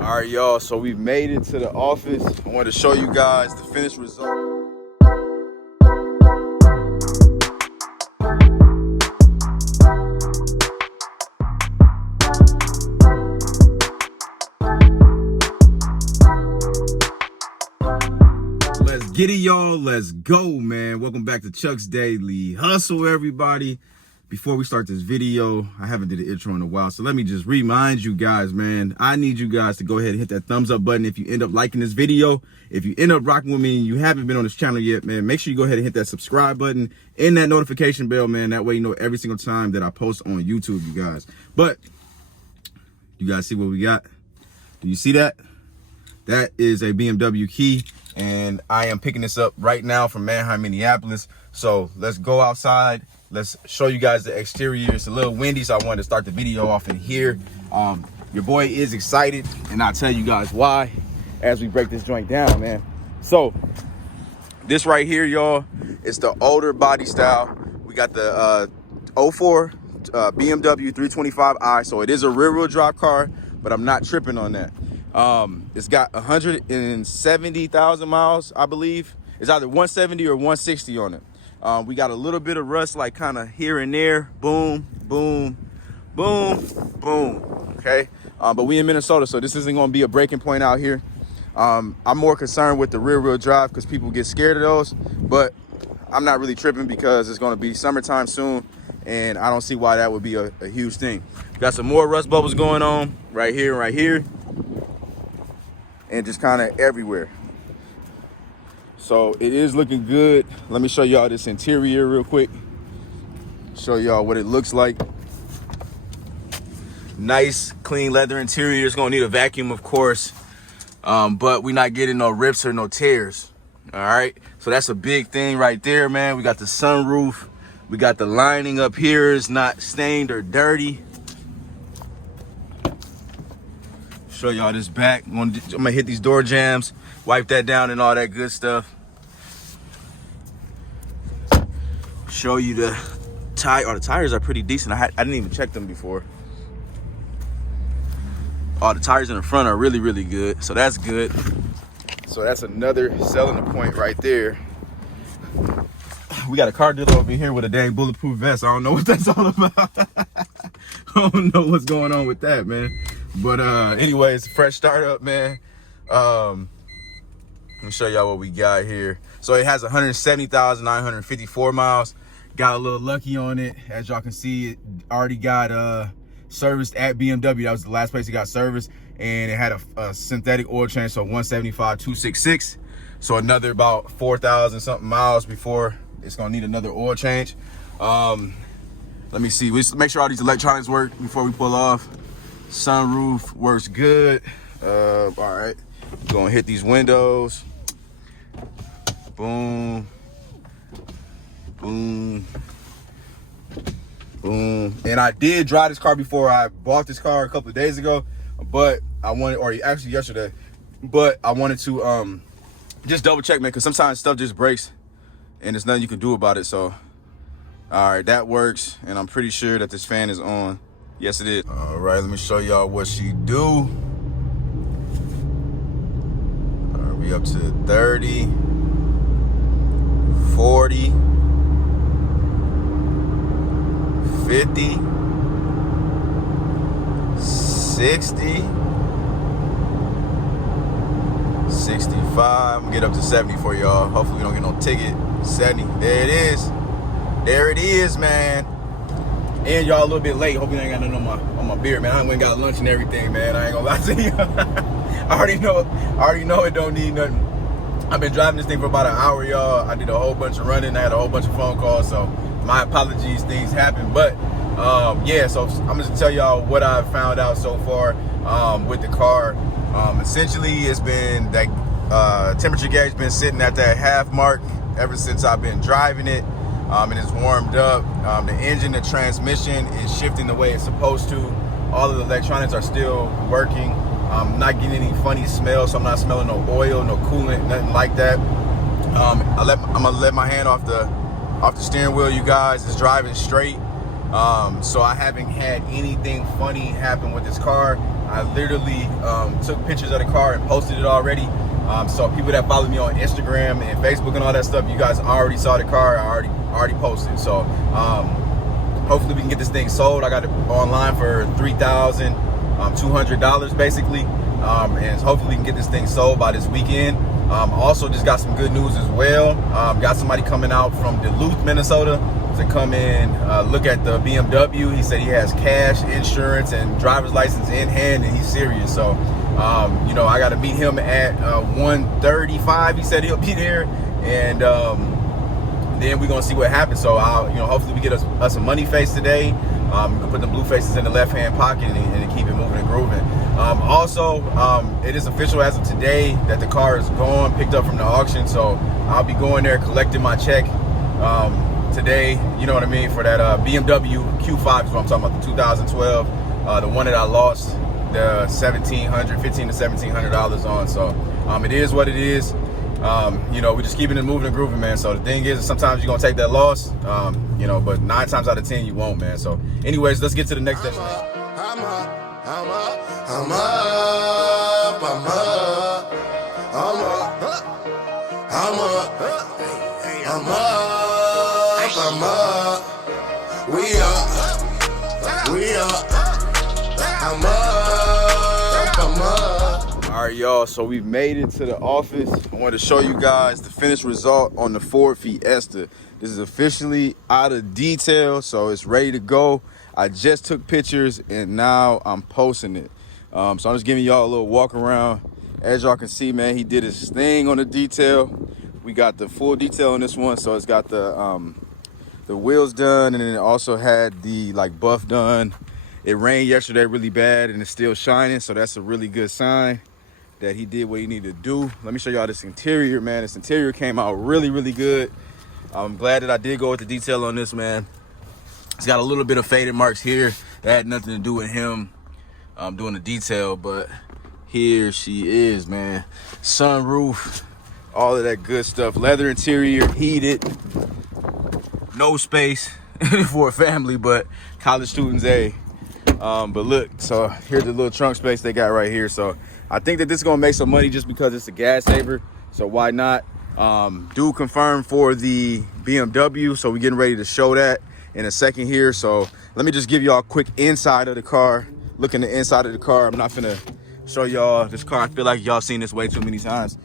All right, y'all, so we've made it to the office. I wanted to show you guys the finished result. Let's get it, y'all. Let's go, man. Welcome back to Chuck's Daily Hustle, everybody. Before we start this video, I haven't did an intro in a while, so let me just remind you guys, man, I need you guys to go ahead and hit that thumbs up button if you end up liking this video. If you end up rocking with me and you haven't been on this channel yet, man, make sure you go ahead and hit that subscribe button and that notification bell, man. That way you know every single time that I post on YouTube, you guys. But you guys see what we got? Do you see that? That is a BMW key, and I am picking this up right now from MANHEIM, Minneapolis. So let's go outside. Let's show you guys the exterior. It's a little windy, so I wanted to start the video off in here. Your boy is excited, and I'll tell you guys why as we break this joint down, man. So this right here, y'all, is the older body style. We got the 04 BMW 325i. So it is a rear-wheel drive car, but I'm not tripping on that. It's got 170,000 miles, I believe. It's either 170 or 160 on it. We got a little bit of rust, like kind of here and there. Boom, boom, boom, boom. Okay. But we in Minnesota, so this isn't going to be a breaking point out here. I'm more concerned with the rear wheel drive because people get scared of those, but I'm not really tripping because it's going to be summertime soon, and I don't see why that would be a huge thing. Got some more rust bubbles going on right here, and just kind of everywhere. So it is looking good. Let me show y'all this interior real quick. Show y'all what it looks like. Nice, clean leather interior. It's gonna need a vacuum, of course. But we're not getting no rips or no tears. All right. So that's a big thing right there, man. We got the sunroof. We got the lining up here. It's not stained or dirty. Show y'all this back. I'm gonna hit these door jambs, wipe that down and all that good stuff. Show you the tire. Oh, the tires are pretty decent. I didn't even check them before. Oh, the tires in the front are really, really good. So that's good. So that's another selling point right there. We got a car dealer over here with a dang bulletproof vest. I don't know what that's all about. I don't know what's going on with that, man. But anyways, fresh startup, man. Let me show y'all what we got here. So it has 170,954 miles. Got a little lucky on it. As y'all can see, it already got serviced at BMW. That was the last place it got serviced. And it had a synthetic oil change, so 175,266. So another about 4,000 something miles before it's gonna need another oil change. Let me see. We just make sure all these electronics work before we pull off. Sunroof works good. All right. Gonna hit these windows. Boom, boom, boom. And I did drive this car before. I bought this car a couple of days ago, but I wanted, or actually yesterday, but I wanted to just double check, man, because sometimes stuff just breaks and there's nothing you can do about it. So all right, that works, and I'm pretty sure that this fan is on. Yes, it is. All right, let me show y'all what she do. All right, we up to 30, 40, 50, 60, 65. I'm gonna get up to 70 for y'all. Hopefully we don't get no ticket. 70. There it is. There it is, man. And y'all a little bit late. Hope you ain't got nothing on my beard, man. I went and got lunch and everything, man. I ain't gonna lie to you. I already know it don't need nothing. I've been driving this thing for about an hour, y'all. I did a whole bunch of running. I had a whole bunch of phone calls, so my apologies, things happen. But yeah, so I'm just gonna tell y'all what I've found out so far with the car. Essentially, it's been that temperature gauge been sitting at that half mark ever since I've been driving it. And it's warmed up. The engine, the transmission is shifting the way it's supposed to. All of the electronics are still working. I'm not getting any funny smells, so I'm not smelling no oil, no coolant, nothing like that. I'm gonna let my hand off the steering wheel, you guys. It's driving straight. So I haven't had anything funny happen with this car. I literally took pictures of the car and posted it already. So people that follow me on Instagram and Facebook and all that stuff, you guys already saw the car. I already posted. So hopefully we can get this thing sold. I got it online for $3,200 basically, and hopefully we can get this thing sold by this weekend. Also just got some good news as well. Got somebody coming out from Duluth, Minnesota to come in, look at the BMW. He said he has cash, insurance, and driver's license in hand, and he's serious. So you know, I got to meet him at 1:35. He said he'll be there, and then we're gonna see what happens. So you know, hopefully we get us a money face today. We can put the blue faces in the left hand pocket and keep it moving and grooving. Also, it is official as of today that the car is gone, picked up from the auction. So I'll be going there collecting my check today. You know what I mean, for that BMW Q5 is what I'm talking about, the 2012, the one that I lost the $1,700, $1,500 to $1,700 on. So it is what it is. You know, we're just keeping it moving and grooving, man. So the thing is, sometimes you're gonna take that loss, you know, but 9 times out of 10 you won't, man. So anyways, let's get to the next destination. All right, y'all, so we've made it to the office. I want to show you guys the finished result on the Ford Fiesta. This is officially out of detail, so it's ready to go. I just took pictures and now I'm posting it. So I'm just giving y'all a little walk around. As y'all can see, man, he did his thing on the detail. We got the full detail on this one, so it's got the wheels done, and then it also had the like buff done. It rained yesterday really bad and it's still shining, so that's a really good sign that he did what he needed to do. Let me show y'all this interior, man. This interior came out really, really good. I'm glad that I did go with the detail on this, man. It's got a little bit of faded marks here. That had nothing to do with him doing the detail, but here she is, man. Sunroof, all of that good stuff. Leather interior, heated. No space for a family, but college students, but look, so here's the little trunk space they got right here. So I think that this is gonna make some money just because it's a gas saver, so why not? Do confirm for the BMW, so we're getting ready to show that in a second here. So let me just give y'all a quick inside of the car. Look in the inside of the car. I'm not gonna show y'all this car. I feel like y'all seen this way too many times,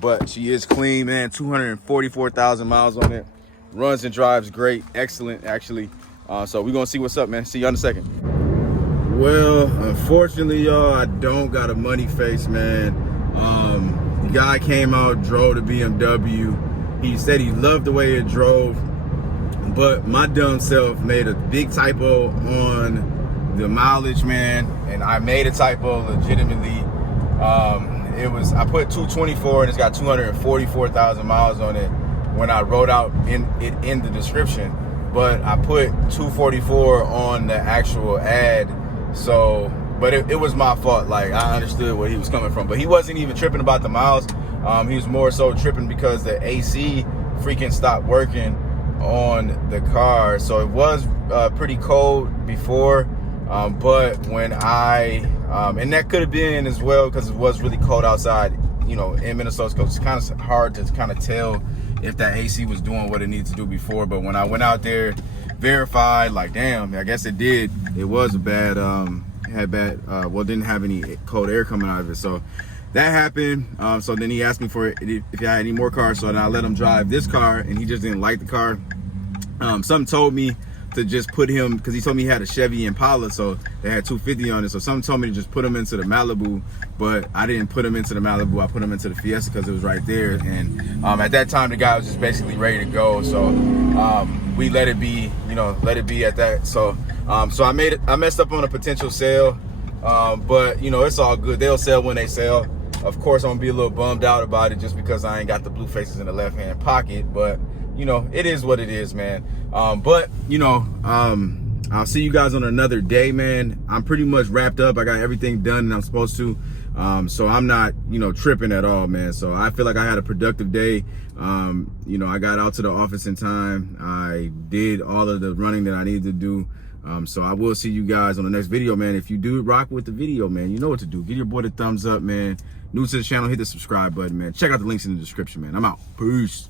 but she is clean, man. 244,000 miles on it. Runs and drives great, excellent actually. So we're gonna see what's up, man. See y'all in a second. Well, unfortunately, y'all, I don't got a money face, man. The guy came out, drove the BMW. He said he loved the way it drove, but my dumb self made a big typo on the mileage, man, and I made a typo legitimately. I put 224 and it's got 244,000 miles on it when I wrote out in the description, but I put 244 on the actual ad. So, but it was my fault. Like, I understood where he was coming from, but he wasn't even tripping about the miles. He was more so tripping because the AC freaking stopped working on the car. So it was pretty cold before, but when and that could have been as well because it was really cold outside, you know, in Minnesota. So it's kind of hard to kind of tell if that AC was doing what it needed to do before. But when I went out there, verified, like, damn, I guess it did. It was a bad, didn't have any cold air coming out of it. So that happened. So then he asked me for if I had any more cars. So then I let him drive this car, and he just didn't like the car. Something told me to just put him, because he told me he had a Chevy Impala, so they had 250 on it. So something told me to just put him into the Malibu, but I didn't put him into the Malibu. I put him into the Fiesta because it was right there. And at that time, the guy was just basically ready to go. So we let it be, let it be at that. So so I messed up on a potential sale, but it's all good. They'll sell when they sell. Of course, I'm gonna be a little bummed out about it just because I ain't got the blue faces in the left hand pocket, but it is what it is, man. I'll see you guys on another day, man. I'm pretty much wrapped up. I got everything done and I'm supposed to. So I'm not, tripping at all, man. So I feel like I had a productive day. I got out to the office in time. I did all of the running that I needed to do. So I will see you guys on the next video, man. If you do rock with the video, man, you know what to do. Give your boy the thumbs up, man. New to the channel, hit the subscribe button, man. Check out the links in the description, man. I'm out. Peace.